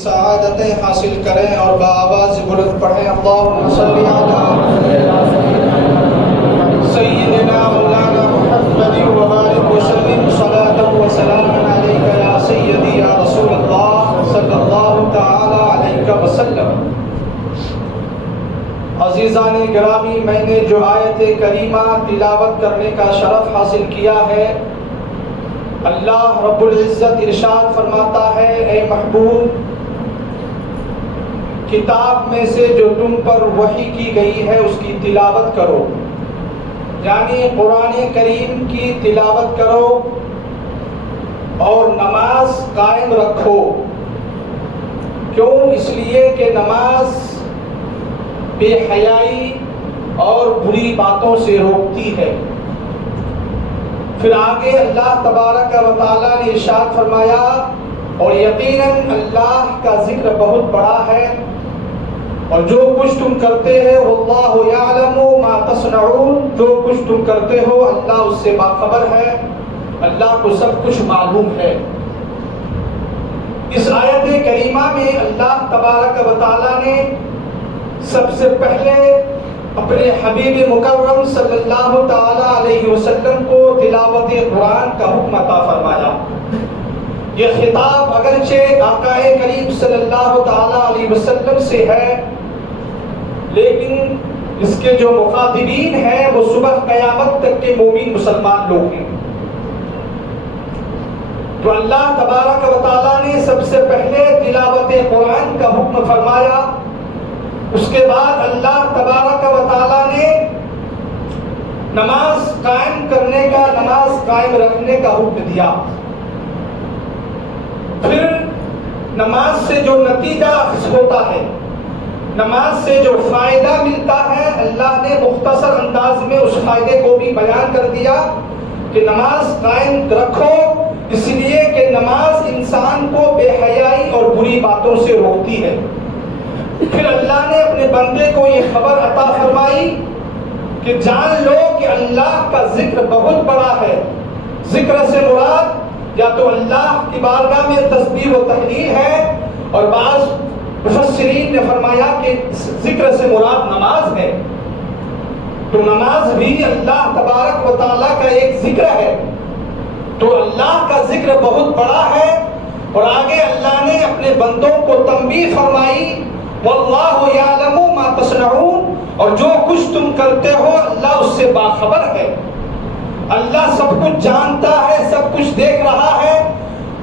سعادتیں حاصل کریں اور بآواز بلند پڑھیں اللہم صلی علی سیدنا مولانا محمد وبارک وسلم صلاۃ وسلام علیک یا سیدی یا رسول اللہ صلی اللہ تعالی علیہ وسلم۔ عزیزان گرامی، میں نے جو آیت کریمہ تلاوت کرنے کا شرف حاصل کیا ہے، اللہ رب العزت ارشاد فرماتا ہے، اے محبوب، کتاب میں سے جو تم پر وحی کی گئی ہے اس کی تلاوت کرو، یعنی قرآن کریم کی تلاوت کرو اور نماز قائم رکھو۔ کیوں؟ اس لیے کہ نماز بے حیائی اور بری باتوں سے روکتی ہے۔ پھر آگے اللہ تبارک و تعالیٰ نے ارشاد فرمایا، اور یقیناً اللہ کا ذکر بہت بڑا ہے اور جو کچھ تم کرتے ہیں واللہ یعلم ما تصنعون، جو کچھ تم کرتے ہو اللہ اس سے باخبر ہے، اللہ کو سب کچھ معلوم ہے۔ اس آیت کریمہ میں اللہ تبارک و تعالیٰ نے سب سے پہلے اپنے حبیب مکرم صلی اللہ تعالی علیہ وسلم کو تلاوت قرآن کا حکم عطا فرمایا۔ یہ خطاب اگرچہ آقا کریم صلی اللہ تعالی علیہ وسلم سے ہے، لیکن اس کے جو مخاطبین ہیں وہ صبح قیامت تک کے مومن مسلمان لوگ ہیں۔ تو اللہ تبارک و تعالیٰ نے سب سے پہلے تلاوت قرآن کا حکم فرمایا، اس کے بعد اللہ تبارک و تعالیٰ نے نماز قائم کرنے کا، نماز قائم رکھنے کا حکم دیا۔ پھر نماز سے جو نتیجہ اخذ ہوتا ہے، نماز سے جو فائدہ ملتا ہے، اللہ نے مختصر انداز میں اس فائدے کو بھی بیان کر دیا کہ نماز قائم رکھو، اس لیے کہ نماز انسان کو بے حیائی اور بری باتوں سے روکتی ہے۔ پھر اللہ نے اپنے بندے کو یہ خبر عطا فرمائی کہ جان لو کہ اللہ کا ذکر بہت بڑا ہے۔ ذکر سے مراد یا تو اللہ کی بارگاہ میں تسبیح و تحلیل ہے، اور بعض مفسرین نے فرمایا کہ ذکر سے مراد نماز ہے۔ تو نماز بھی اللہ تبارک و تعالیٰ کا ایک ذکر ہے۔ تو اللہ کا ذکر بہت بڑا ہے، اور آگے اللہ نے اپنے بندوں کو تنبیہ فرمائی، واللہ یعلم ما تصنعون، اور جو کچھ تم کرتے ہو اللہ اس سے باخبر ہے۔ اللہ سب کچھ جانتا ہے، سب کچھ دیکھ رہا ہے۔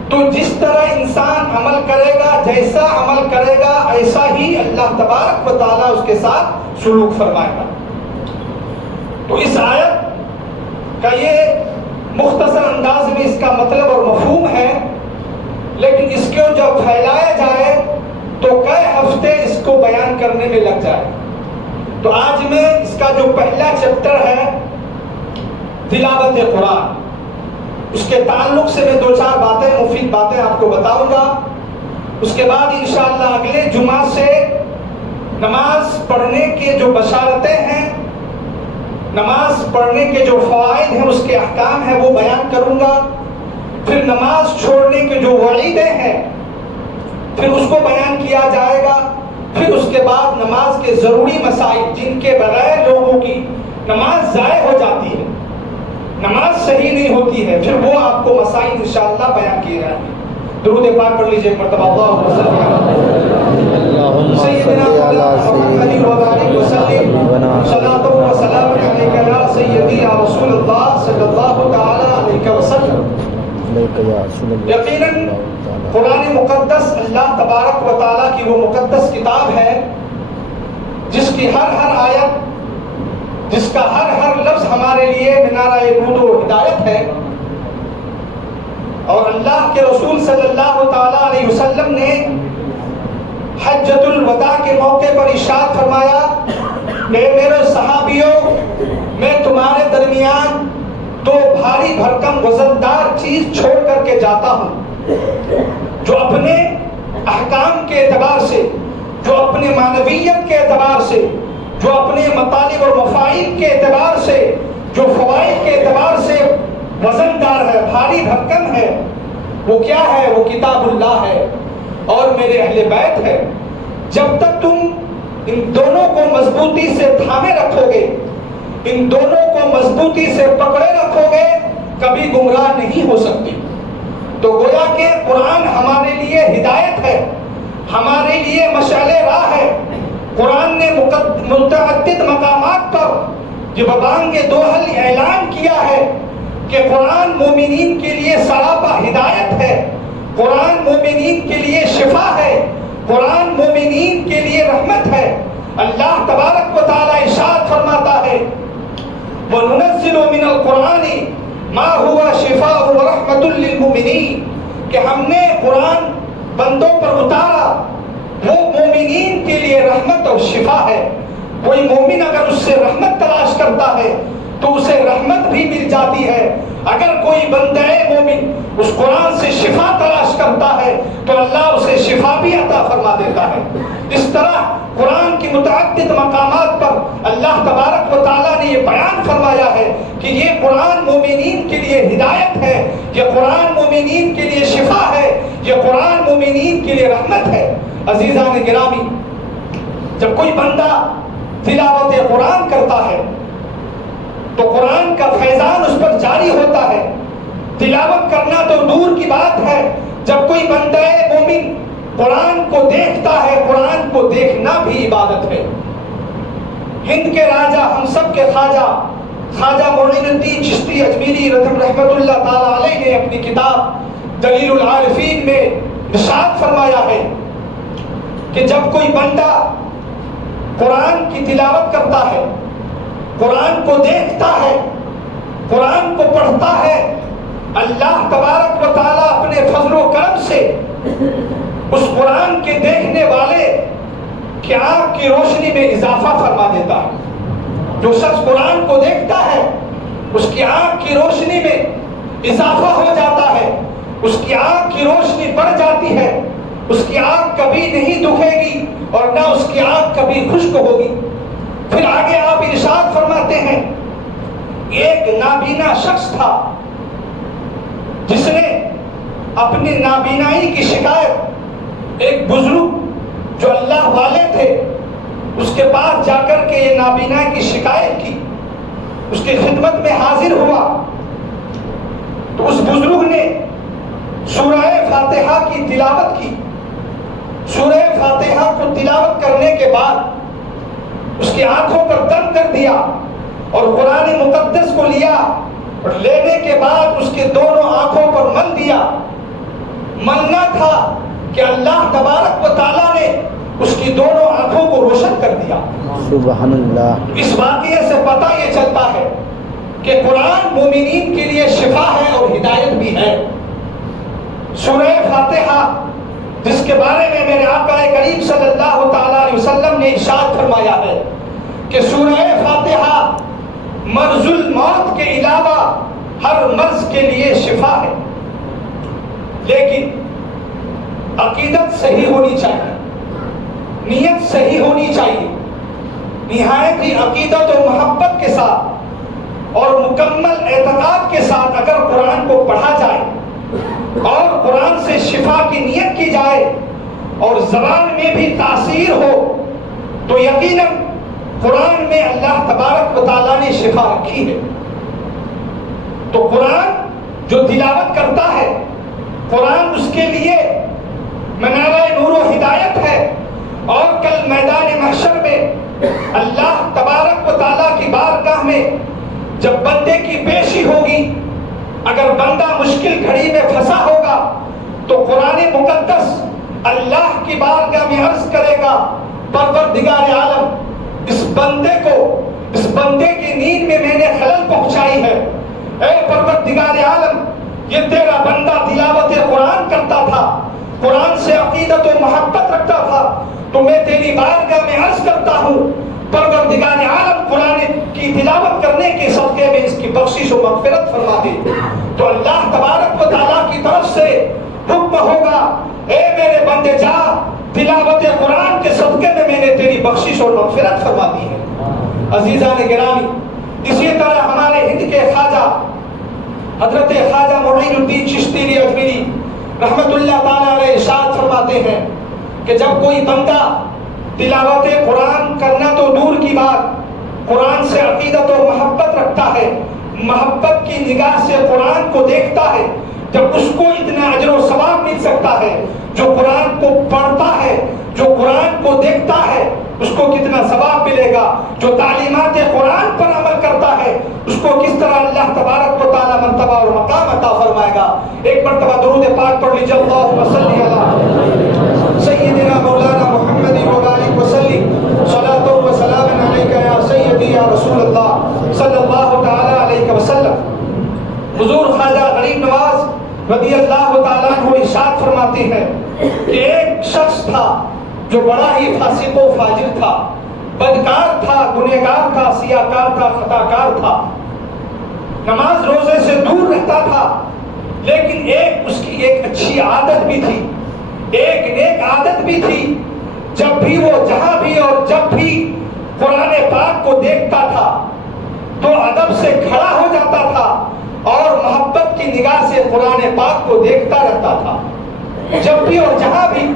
تو جس طرح انسان عمل کرے گا، جیسا عمل کرے گا، ایسا ہی اللہ تبارک و تعالیٰ اس کے ساتھ سلوک فرمائے گا۔ تو اس آیت کا یہ مختصر انداز میں اس کا مطلب اور مفہوم ہے، لیکن اس کو جب پھیلایا جائے تو کئی ہفتے اس کو بیان کرنے میں لگ جائے۔ تو آج میں اس کا جو پہلا چیپٹر ہے تلاوت قرآن، اس کے تعلق سے میں دو چار باتیں، مفید باتیں آپ کو بتاؤں گا۔ اس کے بعد انشاءاللہ اگلے جمعہ سے نماز پڑھنے کے جو بشارتیں ہیں، نماز پڑھنے کے جو فوائد ہیں، اس کے احکام ہیں، وہ بیان کروں گا۔ پھر نماز چھوڑنے کے جو وعیدیں ہیں، پھر اس کو بیان کیا جائے گا۔ پھر اس کے بعد نماز کے ضروری مسائل جن کے بغیر لوگوں کی نماز ضائع ہو جاتی ہے، نماز صحیح نہیں ہوتی ہے، پھر وہ آپ کو مسائل انشاءاللہ بیان کیے جائیں گے۔ درود پاک پڑھ لیجیے ایک مرتبہ، اللہم صلی علی سیدنا محمد وبارک وسلم، صلاۃ و سلام علیک یا سیدی یا رسول اللہ صلی اللہ تعالی علیہ وسلم۔ یقیناً قرآن مقدس اللہ تبارک و تعالیٰ کی وہ مقدس کتاب ہے جس کی ہر ہر آیت، جس کا ہر ہر لفظ ہمارے لیے منارہ نور و ہدایت ہے۔ اور اللہ کے رسول صلی اللہ تعالیٰ علیہ وسلم نے حجۃ الوداع کے موقع پر ارشاد فرمایا کہ میرے صحابیوں، میں تمہارے درمیان دو بھاری بھرکم وزندار چیز چھوڑ کر کے جاتا ہوں، جو اپنے احکام کے اعتبار سے، جو اپنے معنویت کے اعتبار سے، جو اپنے مطالب اور مفاہیم کے اعتبار سے، جو فوائد کے اعتبار سے وزندار ہے، بھاری بھرکم ہے۔ وہ کیا ہے؟ وہ کتاب اللہ ہے، اور میرے اہل بیت ہے۔ جب تک تم ان دونوں کو مضبوطی سے تھامے رکھو گے، ان دونوں کو مضبوطی سے پکڑے رکھو گے، کبھی گمراہ نہیں ہو سکتی۔ تو گویا کہ قرآن ہمارے لیے ہدایت ہے، ہمارے لیے مشعل راہ ہے۔ قرآن نے متعدد مقامات پر یہ ببانگ دوحل اعلان کیا ہے کہ قرآن مومنین کے لیے سراپا ہدایت ہے، قرآن مومنین کے لیے شفا ہے، قرآن مومنین کے لیے رحمت ہے۔ اللہ تبارک و تعالی ارشاد فرماتا ہے وَنُنَزِّلُ مِنَ الْقُرْآنِ مَا هُوَ شِفَاءٌ وَرَحْمَةٌ لِلْمُؤْمِنِينَ کہ ہم نے قرآن بندوں پر اتارا، وہ مومنین کے لیے رحمت اور شفا ہے۔ کوئی مومن اگر اس سے رحمت تلاش کرتا ہے تو اسے رحمت بھی مل جاتی ہے، اگر کوئی بندہ مومن اس قرآن سے شفا تلاش کرتا ہے تو اللہ اسے شفا بھی عطا فرما دیتا ہے۔ اس طرح قرآن کی متعدد مقامات پر اللہ تبارک و تعالیٰ نے یہ بیان فرمایا ہے کہ یہ قرآن مومنین کے لیے ہدایت ہے، یہ قرآن مومنین کے لیے شفا ہے، یہ قرآن مومنین کے لیے رحمت ہے۔ عزیزان گرامی، جب کوئی بندہ تلاوت قرآن کرتا ہے تو قرآن کا فیضان اس پر جاری ہوتا ہے۔ تلاوت کرنا تو دور کی بات ہے، جب کوئی بندہ مومن قرآن کو دیکھتا ہے، قرآن کو دیکھنا بھی عبادت ہے۔ ہند کے راجہ، ہم سب کے خواجہ معین الدین چشتی اجمیری رحمت اللہ تعالی علیہ نے اپنی کتاب دلیل العارفین میں ارشاد فرمایا ہے کہ جب کوئی بندہ قرآن کی تلاوت کرتا ہے، قرآن کو دیکھتا ہے، قرآن کو پڑھتا ہے، اللہ تبارک و تعالیٰ اپنے فضل و کرم سے اس قرآن کے دیکھنے والے کی آنکھ کی روشنی میں اضافہ فرما دیتا ہے۔ جو شخص قرآن کو دیکھتا ہے اس کی آنکھ کی روشنی میں اضافہ ہو جاتا ہے، اس کی آنکھ کی روشنی بڑھ جاتی ہے، اس کی آنکھ کبھی نہیں دکھے گی اور نہ اس کی آنکھ کبھی خشک ہوگی۔ پھر آگے آپ ارشاد فرماتے ہیں ایک نابینا شخص تھا جس نے اپنی نابینائی کی شکایت ایک بزرگ جو اللہ والے تھے اس کے پاس جا کر کے یہ نابینائی کی شکایت کی، اس کی خدمت میں حاضر ہوا تو اس بزرگ نے سورہ فاتحہ کی تلاوت کی۔ سورہ فاتحہ کو تلاوت کرنے کے بعد اس کی آنکھوں پر دم کر دیا اور قرآن مقدس کو لیا اور لینے کے بعد اس کے دونوں آنکھوں پر مل دیا۔ ملنا تھا کہ اللہ تبارک و تعالیٰ نے اس کی دونوں آنکھوں کو روشن کر دیا۔ سبحان اللہ۔ اس واقعے سے پتہ یہ چلتا ہے کہ قرآن مومنین کے لیے شفا ہے اور ہدایت بھی ہے۔ سورہ فاتحہ جس کے بارے میں میرے آقا کریم صلی اللہ تعالیٰ علیہ وسلم نے ارشاد فرمایا ہے کہ سورہ فاتحہ مرض الموت کے علاوہ ہر مرض کے لیے شفا ہے، لیکن عقیدت صحیح ہونی چاہیے، نیت صحیح ہونی چاہیے۔ نہایت ہی عقیدت و محبت کے ساتھ اور مکمل اعتقاد کے ساتھ اگر قرآن کو پڑھا جائے اور قرآن سے شفا کی نیت کی جائے اور زبان میں بھی تاثیر ہو تو یقیناً قرآن میں اللہ تبارک و تعالیٰ نے شفا رکھی ہے۔ تو قرآن جو تلاوت کرتا ہے، قرآن اس کے لیے منارہ نور و ہدایت ہے، اور کل میدان محشر میں اللہ تبارک و تعالیٰ کی بارگاہ میں جب بندے کی پیشی ہوگی، اگر بندہ مشکل گھڑی میں پھنسا ہوگا تو قرآن مقدس اللہ کی بارگاہ میں عرض کرے گا پروردگار عالم، اس بندے کی نیند میں میں نے خلل پہنچائی ہے، اے پروردگار عالم یہ تیرا بندہ تلاوت قرآن کرتا تھا، قرآن سے عقیدت و محبت رکھتا تھا، تو میں تیری بارگاہ میں عرض کرتا ہوں پروردگار عالم قرآن کی تلاوت کرنے کے صدقے میں اس کی بخشش و مغفرت فرما دے۔ تو اللہ تبارک و تعالیٰ کی طرف سے حکم ہوگا اے میرے بندے جا، تلاوت قرآن کے صدقے میں میں نے تیری بخشش اور مغفرت فرما دی ہے۔ عزیزان گرامی، اسی طرح ہمارے ہند کے خواجہ حضرت خواجہ معین الدین چشتی اجمیری رحمت اللہ تعالیٰ علیہ ارشاد فرماتے ہیں کہ جب کوئی بندہ تلاوت قرآن کرنا تو دور کی بات، قرآن سے عقیدت و محبت رکھتا ہے، محبت کی نگاہ سے قرآن کو دیکھتا ہے، جب اس کو اتنا اجر و ثواب مل سکتا ہے، جو قرآن کو پڑھتا ہے، جو قرآن کو دیکھتا ہے، اس کو کتنا ثواب ملے گا، جو تعلیمات قرآن پر عمل کرتا ہے اس کو کس طرح اللہ تبارک و تعالی مرتبہ اور مقام عطا فرمائے گا۔ ایک مرتبہ درود پاک پڑھ لیجیے، اللہم صلی علی سیدنا مولانا محمد وبارک وسلم، صلاۃ و سلام علیک یا سیدی یا رسول اللہ صلی اللہ تعالی علیہ وسلم۔ حضور خواجہ غریب نواز رضی اللہ تعالیٰ عنہ ارشاد فرماتے ہیں کہ ایک شخص تھا جو بڑا ہی فاسق و فاجر تھا، بدکار تھا، گنہگار تھا، سیاہکار تھا، خطاکار تھا، نماز روزے سے دور رہتا تھا، لیکن اس کی ایک اچھی عادت بھی تھی، ایک نیک عادت بھی تھی۔ جب بھی وہ جہاں بھی اور جب بھی قرآن پاک کو دیکھتا تھا تو ادب سے کھڑا ہو جاتا تھا اور محبت کی نگاہ سے قرآن پاک کو دیکھتا رہتا تھا، جب بھی اور جہاں بھی۔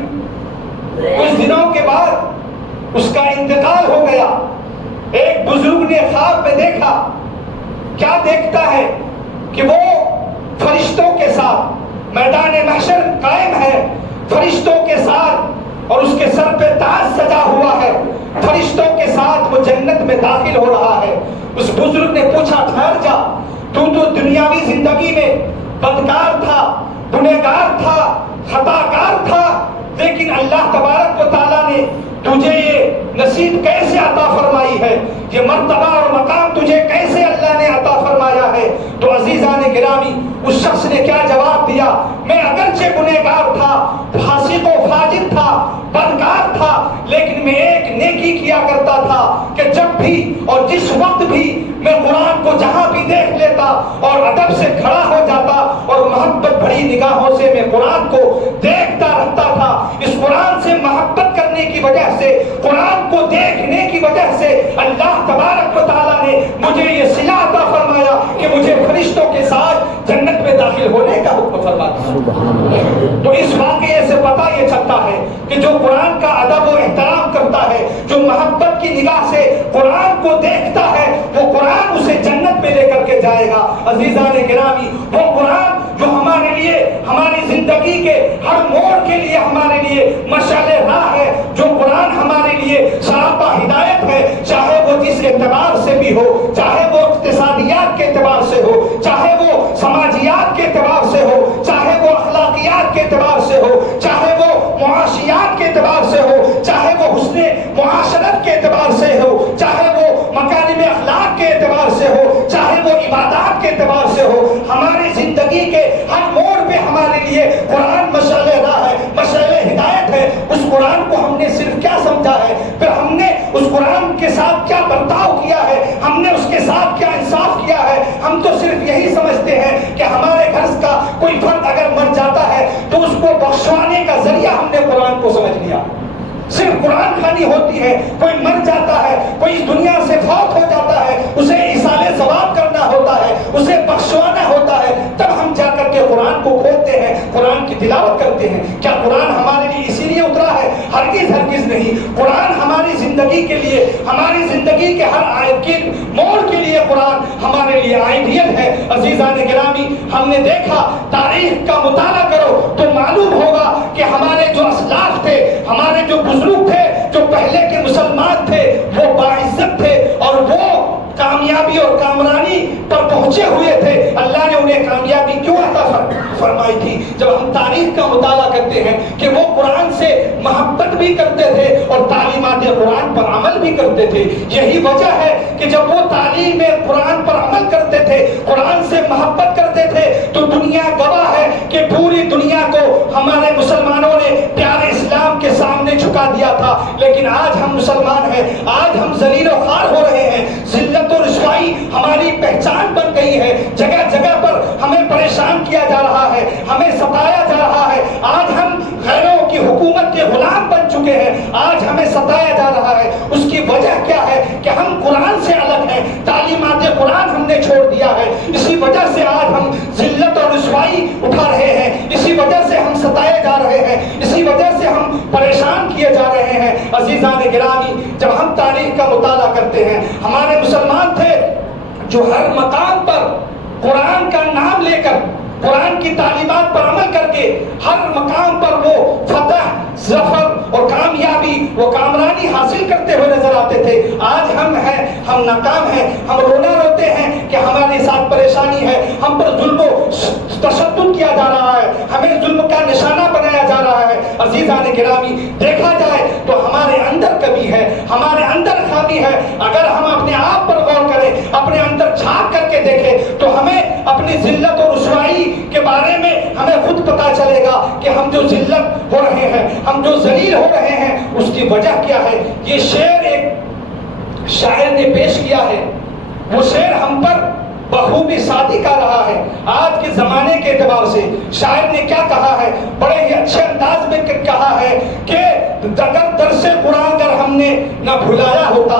کچھ دنوں کے بعد اس کا انتقال ہو گیا۔ ایک بزرگ نے خواب میں دیکھا، کیا دیکھتا ہے کہ وہ فرشتوں کے ساتھ میدان محشر قائم ہے، فرشتوں کے ساتھ، اور اس کے سر پہ تاج سجا ہوا ہے، فرشتوں کے ساتھ وہ جنت میں داخل ہو رہا ہے۔ اس بزرگ نے پوچھا، ٹھہر جا، تو دنیاوی زندگی میں بدکار تھا، گنہگار تھا، خطاکار تھا، لیکن اللہ تبارک و تعالیٰ نے تجھے یہ نصیب کیسے عطا فرمائی ہے، یہ مرتبہ اور مقام تجھے کیسے اللہ نے عطا فرمایا ہے؟ تو عزیزان گرامی، اس شخص نے کیا جواب دیا؟ میں اگرچہ گنہگار تھا، فاسق و فاجر تھا، بدکار تھا، لیکن میں ایک نیکی کیا کرتا تھا کہ جب بھی اور جس وقت بھی میں قرآن کو جہاں بھی دیکھ لیتا اور ادب سے کھڑا ہو جاتا اور محبت بھری نگاہوں سے میں قرآن کو دیکھتا رہتا تھا۔ اس قرآن سے محبت کرنے کی وجہ سے، قرآن کو دیکھنے کی وجہ سے اللہ تبارک و تعالیٰ نے مجھے یہ صلہ عطا فرمایا کہ مجھے فرشتوں کے ساتھ جنت میں داخل ہونے کا حکم فرمایا۔ تو اس واقعے سے پتہ یہ چلتا ہے کہ جو قرآن کا ادب و احترام کرتا ہے، جو محبت کی نگاہ سے قرآن کو دیکھتا ہے، وہ قرآن اسے جنت میں لے کر کے جائے گا۔ عزیزان گرامی، وہ قرآن جو ہمارے لیے، ہماری زندگی کے ہر موڑ کے لیے ہمارے لیے مشعل راہ ہے، جو قرآن ہمارے لیے سراپا ہدایت ہے، چاہے وہ جس اعتبار سے بھی ہو، چاہے وہ اقتصادیات کے اعتبار سے ہو، چاہے وہ سماجیات کے اعتبار سے ہو، چاہے وہ اخلاقیات کے اعتبار سے ہو، چاہے وہ معاشیات کے اعتبار سے ہو، چاہے وہ حسن معاشرت کے اعتبار سے ہو، چاہے وہ مکارم اخلاق کے اعتبار سے ہو، چاہے وہ عبادات کے اعتبار سے ہو، ہماری زندگی کے ہر موڑ پہ ہمارے لیے قرآن مشعل راہ ہے، مشعل ہدایت ہے۔ اس قرآن کو ہم نے صرف کیا سمجھا ہے، پھر ہم نے اس قرآن کے ساتھ کیا برتاؤ کیا ہے، ہم نے اس کے ساتھ کیا انصاف کیا ہے؟ ہم تو صرف یہی سمجھتے ہیں کہ ہمارے گھر کا کوئی فرد اگر مر جاتا ہے تو اس کو بخشوانے کا ذریعہ ہم نے قرآن کو سمجھ لیا۔ صرف قرآن خوانی ہوتی ہے، کوئی مر جاتا ہے، کوئی اس دنیا سے فوت ہو جاتا ہے، اسے ایصال ثواب کرنا ہوتا ہے، اسے بخشوانا ہوتا ہے، تب ہم جا کر کے قرآن کو کھولتے ہیں، قرآن کی تلاوت کرتے ہیں۔ کیا قرآن ہمارے لیے اسی لیے اترا ہے؟ ہرگز ہرگز نہیں۔ قرآن ہماری زندگی کے لیے، ہماری زندگی کے ہر موڑ کے لیے قرآن ہمارے لیے آئیڈیل ہے۔ عزیزان گرامی، ہم نے دیکھا، تاریخ کا مطالعہ کرو تو معلوم ہوگا کہ ہمارے جو اسلاف تھے، ہمارے جو بزرگ تھے، جو پہلے کے مسلمان تھے، وہ باعزت تھے اور وہ کامیابی اور کامرانی پر پہنچے ہوئے تھے۔ اللہ نے انہیں کامیابی کیوں عطا فرمائی تھی؟ جب ہم تاریخ کا مطالعہ کرتے ہیں کہ وہ قرآن سے محبت بھی کرتے تھے اور تعلیمات قرآن پر عمل بھی کرتے تھے۔ یہی وجہ ہے کہ جب وہ تعلیم قرآن پر عمل کرتے تھے، قرآن سے محبت کرتے تھے، تو دنیا گواہ ہے کہ پوری دنیا کو ہمارے مسلمانوں نے پیارے اسلام کے سامنے جھکا دیا تھا۔ لیکن آج ہم مسلمان ہیں، آج ہم ذلیل و خوار ہو رہے ہیں، ذلت و رسوائی ہماری پہچان بن گئی ہے، جگہ جگہ پر ہمیں پریشان کیا جا رہا ہے، ہمیں ستایا جا رہا ہے، آج ہم غیروں کی حکومت کے غلام بن چکے چکے ہیں، آج ہمیں ستایا جا رہا ہے۔ اس کی وجہ کیا ہے کہ ہم قرآن سے الگ ہیں، تعلیمات قرآن ہم نے چھوڑ دیا ہے۔ اسی وجہ سے آج ہم ذلت اور رسوائی اٹھا رہے ہیں، اسی وجہ سے ہم ستائے جا رہے ہیں، اسی وجہ سے ہم پریشان کیے جا رہے ہیں۔ عزیزان گرامی، جب ہم تاریخ کا مطالعہ کرتے ہیں، ہمارے مسلمان تھے جو ہر مقام پر قرآن کا نام لے کر، قرآن کی تعلیمات پر عمل کر کے ہر مقام پر وہ فتح، ظفر اور کامیابی، وہ کامرانی حاصل کرتے ہوئے نظر آتے تھے۔ آج ہم ہیں، ہم ناکام ہیں، ہم رونا روتے ہیں کہ ہمارے ساتھ پریشانی ہے، ہم پر ظلم و تشدد کیا جا رہا ہے، ہمیں ظلم کا نشانہ بنایا جا رہا ہے۔ عزیزان گرامی، دیکھا جائے تو ہمارے اندر کمی ہے، ہمارے اندر خامی ہے۔ اگر ہم اپنے آپ پر غور کریں، اپنے اندر جھانک کر کے دیکھیں تو ہمیں اپنی ذلت اور رسوائی کے بارے میں ہمیں خود پتا چلے گا کہ ہم جو ذلت ہو رہے ہیں، ہم جو ذلیل ہو رہے ہیں، اس کی وجہ کیا ہے۔ یہ شعر ایک شاعر نے پیش کیا ہے، وہ شعر ہم پر بخوبی شادی کا رہا ہے۔ آج کے زمانے کے اعتبار سے شاعر نے کیا کہا ہے، بڑے ہی اچھے انداز میں کہا ہے کہ اگر درس قرآن اگر ہم نے نہ بھلایا ہوتا،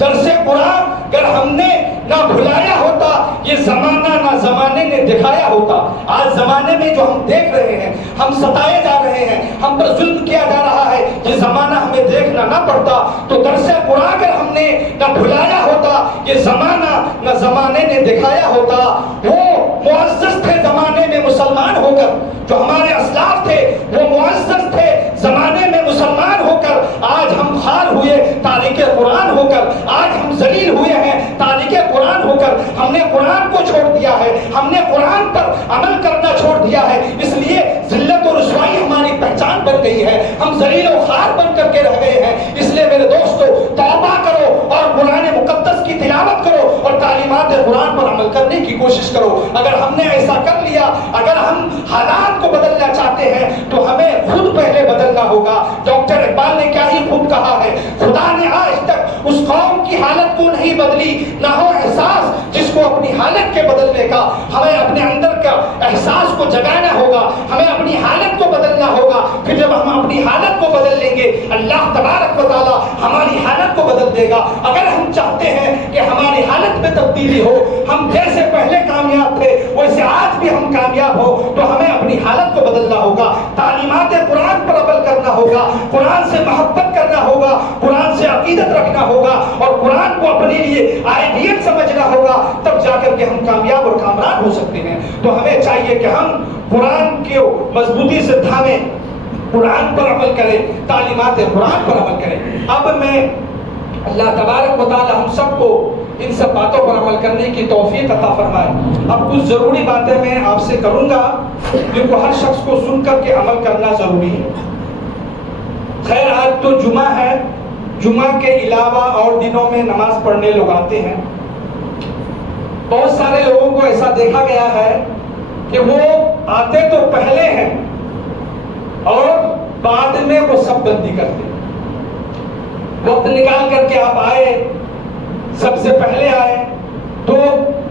درس قرآن اگر ہم نے نہ بھلایا ہوتا، یہ زمانہ نہ زمانے نے دکھایا ہوتا۔ آج زمانے میں جو ہم دیکھ رہے ہیں، ہم ستائے جا رہے ہیں، ہم پر ظلم کیا جا رہا ہے، یہ زمانہ ہمیں دیکھنا نہ پڑتا تو درس قرآن اگر ہم نے نہ بھلایا ہوتا، یہ زمانہ نہ زمانے نے دکھایا ہوتا۔ وہ معزز تھے زمانے میں مسلمان ہو کر، جو ہمارے اسلاف تھے وہ معزز تھے زمانے میں مسلمان ہو کر، آج ہم خار ہوئے تارک قرآن ہو کر، آج ہم ذلیل ہوئے ہیں تارک قرآن ہو کر۔ ہم نے قرآن کو چھوڑ دیا ہے، ہم نے قرآن پر عمل کرنا چھوڑ دیا ہے، اس لیے ذلت و رسوائی ہماری پہچان بن گئی ہے، ہم ذلیل و خوار بن کر کے رہ گئے ہیں۔ اس لیے میرے دوستو، توبہ کرو اور قرآن مقدس کی تلاوت کرو اور تعلیمات قرآن پر عمل کرنے کی کوشش کرو۔ اگر ہم نے ایسا کر لیا، اگر ہم حالات کو بدلنا چاہتے ہیں تو ہمیں خود پہلے بدلنا ہوگا۔ ڈاکٹر اقبال نے کیا ہی خوب کہا ہے، خدا نے آج تک اس قوم کی حالت کو نہیں بدلی، نہ ہو احساس جس کو اپنی حالت کے بدلنے کا۔ ہمیں اپنے اندر کا احساس کو جگانا ہوگا، ہمیں اپنی حالت کو بدلنا ہوگا۔ پھر جب ہم اپنی حالت کو بدل لیں گے، اللہ تبارک و تعالی ہماری حالت کو بدل دے گا۔ اگر ہم چاہتے ہیں کہ ہماری حالت میں تبدیلی ہو، ہم جیسے پہلے کامیاب تھے ویسے آج بھی ہم کامیاب ہو، تو ہمیں اپنی حالت کو بدلنا ہوگا، تعلیمات قرآن پر عمل کرنا ہوگا، قرآن سے محبت کرنا ہوگا، قرآن سے عقیدت رکھنا ہوگا اور قرآن کو اپنے لیے آئیڈیل سمجھنا ہوگا، تب جا کر کے ہم کامیاب اور کامران ہو سکتے ہیں۔ تو ہمیں چاہیے کہ ہم قرآن کو مضبوطی سے تھامیں، قرآن پر عمل کریں، تعلیمات قرآن پر عمل کریں۔ اب میں اللہ تبارک و تعالی ہم سب کو ان سب باتوں پر عمل کرنے کی توفیق عطا فرمائے۔ اب کچھ ضروری باتیں میں آپ سے کروں گا جن کو ہر شخص کو سن کر کے عمل کرنا ضروری ہے۔ خیر، آج تو جمعہ ہے، جمعہ کے علاوہ اور دنوں میں نماز پڑھنے لوگ آتے ہیں۔ بہت سارے لوگوں کو ایسا دیکھا گیا ہے کہ وہ آتے تو پہلے ہیں اور بعد میں وہ سب بندی کرتے ہیں۔ وقت نکال کر کے آپ آئے، سب سے پہلے آئے، تو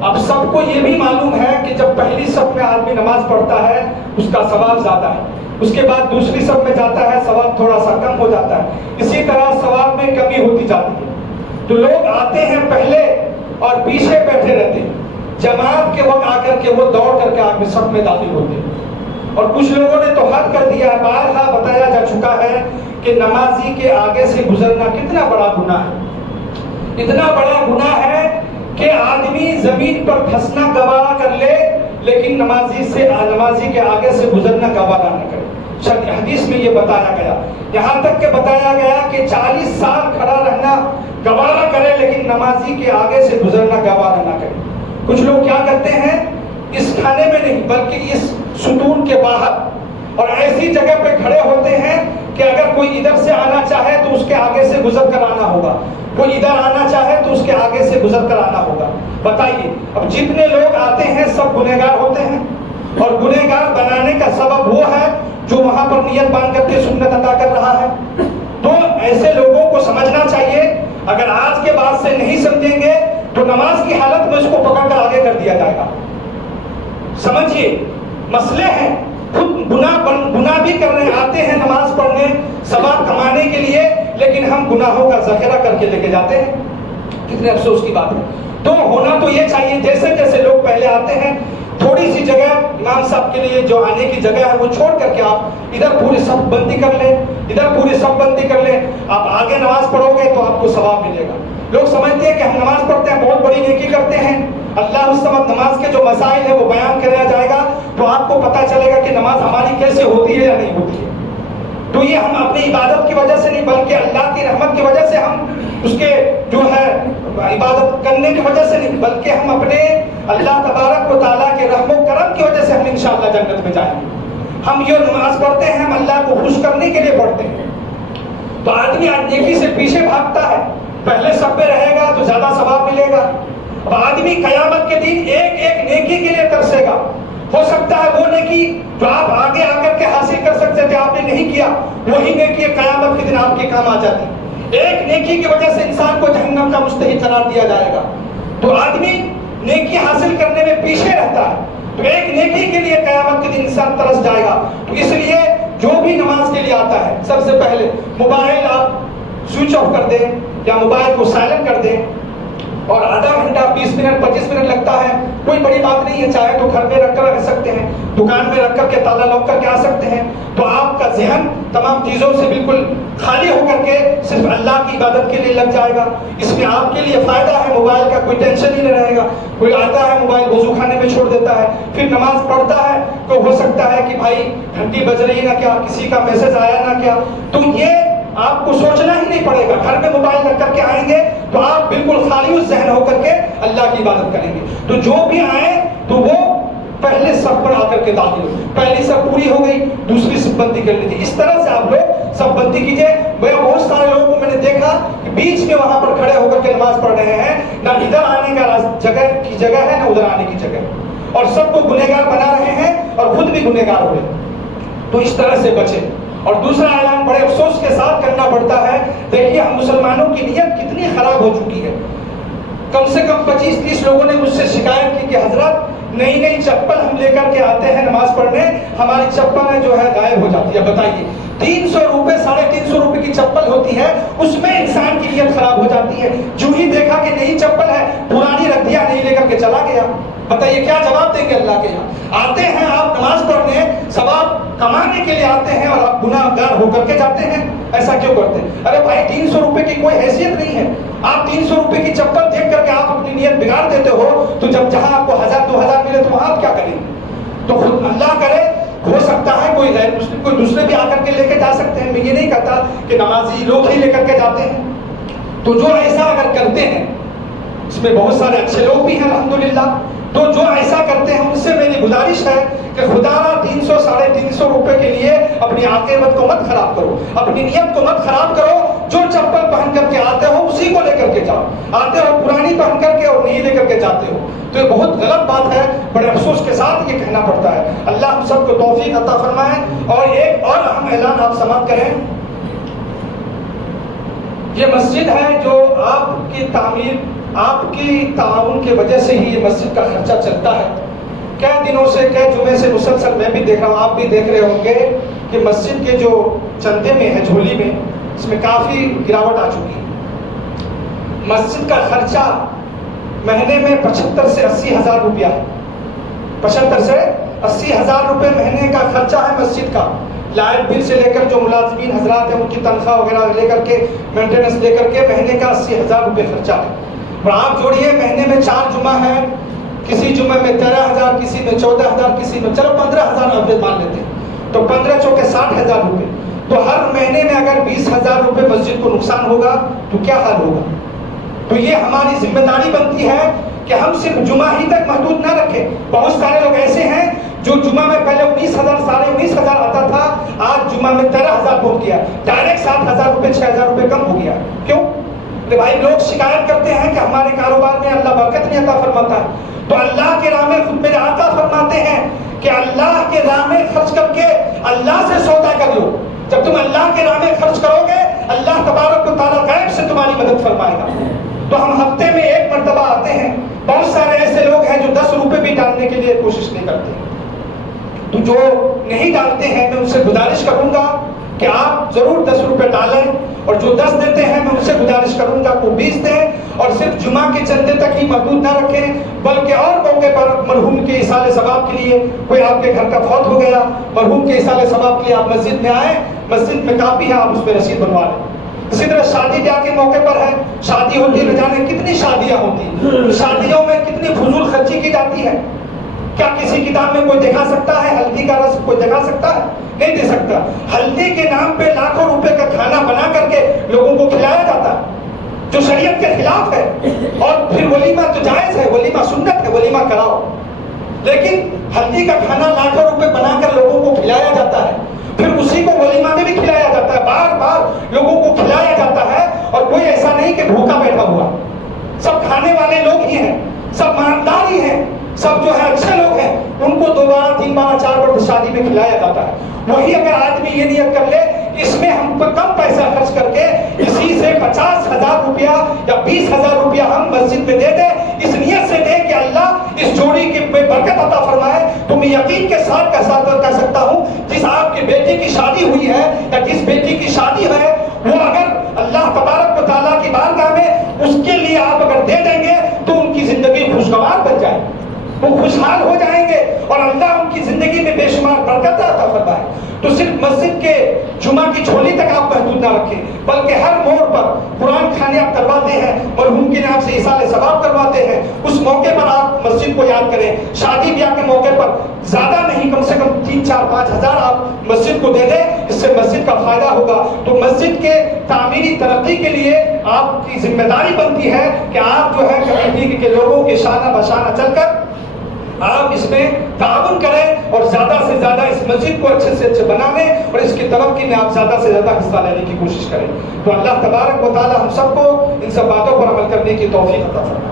اب سب کو یہ بھی معلوم ہے کہ جب پہلی صف میں آدمی نماز پڑھتا ہے اس کا ثواب زیادہ ہے، اس کے بعد دوسری صف میں جاتا ہے ثواب تھوڑا سا کم ہو جاتا ہے، اسی طرح ثواب میں کمی ہوتی جاتی ہے۔ تو لوگ آتے ہیں پہلے اور پیچھے بیٹھے رہتے ہیں، جماعت کے وقت آ کر کے وہ دوڑ کر کے آگے صف میں داخل ہوتے ہیں۔ اور کچھ لوگوں نے تو حد کر دیا ہے، بارہا بتایا جا چکا ہے کہ نمازی کے آگے سے گزرنا کتنا بڑا گناہ ہے، اتنا بڑا گناہ ہے کہ آدمی زمین پر دھسنا گوارا کر لے لیکن نمازی کے آگے سے گزرنا گوارا نہ کرے۔ حدیث میں یہ بتایا گیا، یہاں تک کہ بتایا گیا کہ 40 سال کھڑا رہنا گوارا کرے لیکن نمازی کے آگے سے گزرنا گوارا نہ کرے۔ کچھ لوگ کیا کرتے ہیں، اس کھانے میں نہیں بلکہ اس ستون کے باہر اور ایسی جگہ پہ کھڑے ہوتے ہیں کہ اگر کوئی ادھر سے آنا چاہے تو اس کے آگے سے گزر کر آنا ہوگا، کوئی ادھر آنا چاہے تو اس کے آگے سے گزر کر آنا ہوگا۔ بتائیے، اب جتنے لوگ آتے ہیں سب گنہگار ہوتے ہیں، اور گنہگار بنانے کا سبب وہ ہے جو وہاں پر نیت باندھ کر کے سنت ادا کر رہا ہے۔ تو ایسے لوگوں کو سمجھنا چاہیے، اگر آج کے بعد سے نہیں سمجھیں گے تو نماز کی حالت میں اس کو پکڑ کر آگے کر دیا جائے گا۔ سمجھیے، مسئلے ہیں، خود گناہ بھی کرنے آتے ہیں نماز پڑھنے، ثواب کمانے لیکن ہم گناہوں کا ذخیرہ کر کے لے کے جاتے ہیں. کتنے افسوس کی بات ہے. تو ہونا تو یہ چاہیے جیسے جیسے لوگ پہلے آتے ہیں تھوڑی سی جگہ امام صاحب کے لیے جو آنے کی جگہ ہے وہ چھوڑ کر کے آپ ادھر پوری صف بندی کر لیں, ادھر پوری صف بندی کر لیں. آپ آگے نماز پڑھو گے تو آپ کو ثواب ملے گا. لوگ سمجھتے ہیں کہ ہم نماز پڑھتے ہیں بہت بڑی نیکی کرتے ہیں. اللہ اس وقت نماز کے جو مسائل ہیں وہ بیان کرایا جائے گا تو آپ کو پتہ چلے گا کہ نماز ہماری کیسے ہوتی ہے یا نہیں ہوتی ہے. تو یہ ہم اپنی عبادت کی وجہ سے نہیں بلکہ اللہ کی رحمت کی وجہ سے ہم اس کے جو ہے عبادت کرنے کی وجہ سے نہیں بلکہ ہم اپنے اللہ تبارک و تعالیٰ کے رحم و کرم کی وجہ سے ہم انشاءاللہ جنت میں جائیں گے. ہم یہ نماز پڑھتے ہیں ہم اللہ کو خوش کرنے کے لیے پڑھتے ہیں. تو آدمی نیکی سے پیچھے بھاگتا ہے, پہلے سب پہ رہے گا تو زیادہ ثواب ملے گا. اب آدمی قیامت کے دن ایک ایک نیکی کے لیے ترسے گا. ہو سکتا ہے وہ نیکی جو آپ آگے آ کر کے حاصل کر سکتے تھے آپ نے نہیں کیا, وہی نیکی قیامت کے دن آپ کے کام آ جاتی. ایک نیکی کی وجہ سے انسان کو جہنم کا مستحق قرار دیا جائے گا. تو آدمی نیکی حاصل کرنے میں پیچھے رہتا ہے تو ایک نیکی کے لیے قیامت کے دن انسان ترس جائے گا. تو اس لیے جو بھی نماز کے لیے آتا ہے سب سے پہلے موبائل آپ سوئچ آف کر دیں یا موبائل کو سائلنٹ کر دیں, اور آدھا گھنٹہ 20 منٹ 25 منٹ لگتا ہے کوئی بڑی بات نہیں ہے. چاہے تو گھر میں رکھ کر رکھ سکتے ہیں, دکان میں رکھ کر کے تالا لوک کر کے آ سکتے ہیں. تو آپ کا ذہن تمام چیزوں سے بالکل خالی ہو کر کے صرف اللہ کی عبادت کے لیے لگ جائے گا. اس میں آپ کے لیے فائدہ ہے, موبائل کا کوئی ٹینشن ہی نہیں رہے گا. کوئی آتا ہے موبائل وضو خانے میں چھوڑ دیتا ہے, پھر نماز پڑھتا ہے تو ہو سکتا ہے کہ بھائی گھنٹی بج رہی نہ کیا, کسی کا میسج آیا نہ کیا. تو یہ آپ کو سوچنا ہی نہیں پڑے گا. گھر میں موبائل رکھ کر کے آئیں گے تو آپ بالکل خالی اس ذہن ہو کر کے اللہ کی عبادت کریں گے. تو جو بھی آئیں تو وہ پہلے صف پر آ کر کے داخل ہو. پہلی صف پوری ہو گئی, دوسری صف بندی کر لیجیے. اس طرح سے آپ لوگ صف بندی کیجیے. بہت سارے لوگوں کو میں نے دیکھا کہ بیچ میں وہاں پر کھڑے ہو کر کے نماز پڑھ رہے ہیں, نہ ادھر آنے کا جگہ ہے نہ ادھر آنے کی جگہ, اور سب کو گنہگار بنا رہے ہیں اور خود بھی گنہگار ہو رہے. تو اس طرح سے بچیں. اور دوسرا اعلان بڑے افسوس کے ساتھ کرنا پڑتا ہے, دیکھیے ہم مسلمانوں کی نیت کتنی خراب ہو چکی ہے. کم سے کم 25-30 لوگوں نے مجھ سے شکایت کی کہ حضرت نئی نئی چپل ہم لے کر کے آتے ہیں نماز پڑھنے, ہماری چپلیں جو ہے غائب ہو جاتی ہے. بتائیے 300 روپے 350 روپے کی چپل ہوتی ہے, اس میں انسان کی نیت خراب ہو جاتی ہے. جو ہی دیکھا کہ نئی چپل ہے پرانی رکھ دیا, نہیں لے کر کے چلا گیا. بتائیے کیا جواب دیں گے اللہ کے یہاں؟ آتے ہیں آپ نماز پڑھنے, ثواب کمانے کے لیے آتے ہیں اور آپ گناہ گار ہو کر کے جاتے ہیں. ایسا کیوں کرتے ہیں؟ ارے بھائی 300 روپے کی کوئی حیثیت نہیں ہے. آپ 300 روپے کی چپل دیکھ کر کے آپ اپنی نیت بگاڑ دیتے ہو, تو جب جہاں آپ کو 1000-2000 ملے تو وہاں آپ کیا کریں گے؟ تو خود اللہ کرے, ہو سکتا ہے کوئی غیر مسلم کوئی دوسرے بھی آ کر کے لے کے جا سکتے ہیں. میں یہ نہیں کہتا کہ نمازی لوگ ہی لے کر کے جاتے ہیں. تو جو ایسا اگر کرتے ہیں, اس میں بہت سارے اچھے لوگ بھی ہیں الحمدللہ, تو جو ایسا کرتے ہیں ان سے میری گزارش ہے کہ خدا را 300-350 روپے کے لیے اپنی عاقبت کو مت خراب کرو, اپنی نیت کو مت خراب کرو. جو چپل پہن کر کے آتے ہو اسی کو لے کر کے جاؤ. آتے ہو پرانی پہن کر کے اور نہیں لے کر کے جاتے ہو, تو یہ بہت غلط بات ہے. بڑے افسوس کے ساتھ یہ کہنا پڑتا ہے. اللہ ہم سب کو توفیق عطا فرمائے. اور ایک اور اہم اعلان آپ سماعت کریں. یہ مسجد ہے جو آپ کی تعمیر, آپ کی تعاون کی وجہ سے ہی یہ مسجد کا خرچہ چلتا ہے. کئی دنوں سے, کئی جمعے سے مسلسل میں بھی دیکھ رہا ہوں, آپ بھی دیکھ رہے ہوں گے کہ مسجد کے جو چندے میں ہے, جھولی میں, اس میں کافی گراوٹ آ چکی ہے. مسجد کا خرچہ مہینے میں 75 سے 80 ہزار روپیہ ہے. 75 سے 80 ہزار روپے مہینے کا خرچہ ہے مسجد کا. لائٹ بل سے لے کر جو ملازمین حضرات ہیں ان کی تنخواہ وغیرہ لے کر کے, مینٹیننس لے کر کے مہینے کا 80 ہزار روپے خرچہ ہے. اور آپ جوڑیے مہینے میں 4 جمعہ ہے, کسی جمعے میں 13,000, کسی میں 14,000, کسی میں چلو 15,000 ایوریج مان لیتے ہیں, تو 15 چوکے 60,000 روپے. تو ہر مہینے میں اگر 20,000 روپے مسجد کو نقصان ہوگا تو کیا حال ہوگا؟ تو یہ ہماری ذمہ داری بنتی ہے کہ ہم صرف جمعہ ہی تک محدود نہ رکھیں. بہت سارے لوگ ایسے ہیں جو جمعہ میں پہلے 19,000 19,000 آتا تھا, آج جمعہ میں 13,000 پہنچ گیا, ڈائریکٹ 7,000 روپے 6,000 روپے کم ہو گیا. کیوں؟ بھائی لوگ شکایت کرتے ہیں کہ ہمارے کاروبار میں اللہ برکت نہیں عطا فرماتا ہے. تو اللہ کے راہ میں خود میرے آقا فرماتے ہیں کہ اللہ کے راہ میں خرچ کر کے اللہ سے سودا کر لو. جب تم اللہ کے راہ میں خرچ کرو گے اللہ تبارک و تعالیٰ غیب سے تمہاری مدد فرمائے گا. تو ہم ہفتے میں 1 مرتبہ آتے ہیں. بہت سارے ایسے لوگ ہیں جو 10 روپے بھی ڈالنے کے لیے کوشش نہیں کرتے. تو جو نہیں ڈالتے ہیں میں ان سے گزارش کروں گا کہ آپ ضرور 10 روپے ڈالیں. اور جو 10 دیتے ہیں میں ان سے گزارش کروں گا وہ 20 دیں، اور صرف جمعہ کے چندے تک ہی محدود نہ رکھیں، بلکہ اور موقع پر مرحوم کے ایصال ثواب کے لیے، کوئی آپ کے گھر کا فوت ہو گیا، مرحوم کے ایصال ثواب کے لیے آپ مسجد میں آئیں، مسجد میں کاپی ہے، آپ اس پہ رسید بنوا لیں۔ اسی طرح شادی بیاہ کے موقع پر ہے، شادی ہوتی ہے، نہ جانے کتنی شادیاں ہوتی، شادیوں میں کتنی فضول خرچی کی جاتی ہے۔ کیا کسی کتاب میں کوئی دکھا سکتا ہے ہلدی کا رسم کوئی دکھا سکتا ہے؟ نہیں دے سکتا۔ ہلدی کے نام پہ لاکھوں روپے کا کھانا بنا کر کے لوگوں کو کھلایا جاتا ہے جو شریعت کے خلاف ہے، اور پھر ولیمہ تو جائز ہے، ولیمہ سنت ہے، ولیمہ کراؤ، لیکن ہلدی کا کھانا لاکھوں روپے بنا کر لوگوں کو کھلایا جاتا ہے، پھر اسی کو ولیمہ میں بھی کھلایا جاتا ہے، بار بار لوگوں کو کھلایا جاتا ہے، اور کوئی ایسا نہیں کہ بھوکا بیٹھا ہوا، سب کھانے والے لوگ ہی ہیں، سب مالدار ہی ہیں، سب جو ہے اچھے لوگ ہیں، ان کو 2 بار 3 بار 4 بار شادی میں کھلایا جاتا ہے۔ وہی اگر آدمی یہ نیت کر لے اس میں ہم کو کم پیسہ خرچ کر کے اسی سے 50,000 روپیہ یا 20,000 روپیہ ہم مسجد میں دے دیں، اس نیت سے دیں کہ اللہ اس جوڑی کی برکت عطا فرمائے، تو میں یقین کے ساتھ کہہ سکتا ہوں جس آپ کی بیٹی کی شادی ہوئی ہے یا جس بیٹی کی شادی ہے، وہ اگر اللہ تبارک و تعالیٰ کی بارگاہ میں اس کے لیے آپ اگر دے دیں گے تو ان کی زندگی خوشگوار بن جائے، وہ خوشحال ہو جائیں گے، اور اللہ ان کی زندگی میں بے شمار برکت عطا فرمائے۔ تو صرف مسجد کے جمعہ کی جھولی تک آپ محدود نہ رکھیں، بلکہ ہر موڑ پر قرآن خوانی آپ کرواتے ہیں، مرحوم کے نام سے ایصال ثواب کرواتے ہیں، اس موقع پر آپ مسجد کو یاد کریں۔ شادی بیاہ کے موقع پر زیادہ نہیں، کم سے کم 3 4 5 ہزار آپ مسجد کو دے دیں، اس سے مسجد کا فائدہ ہوگا۔ تو مسجد کے تعمیری ترقی کے لیے آپ کی ذمہ داری بنتی ہے کہ آپ جو ہے کمیٹی کے لوگوں کے شانہ بشانہ چل کر آپ اس میں تعاون کریں، اور زیادہ سے زیادہ اس مسجد کو اچھے سے اچھے بنانے اور اس کی ترقی میں آپ زیادہ سے زیادہ حصہ لینے کی کوشش کریں۔ تو اللہ تبارک و تعالی ہم سب کو ان سب باتوں پر عمل کرنے کی توفیق عطا فرمائے۔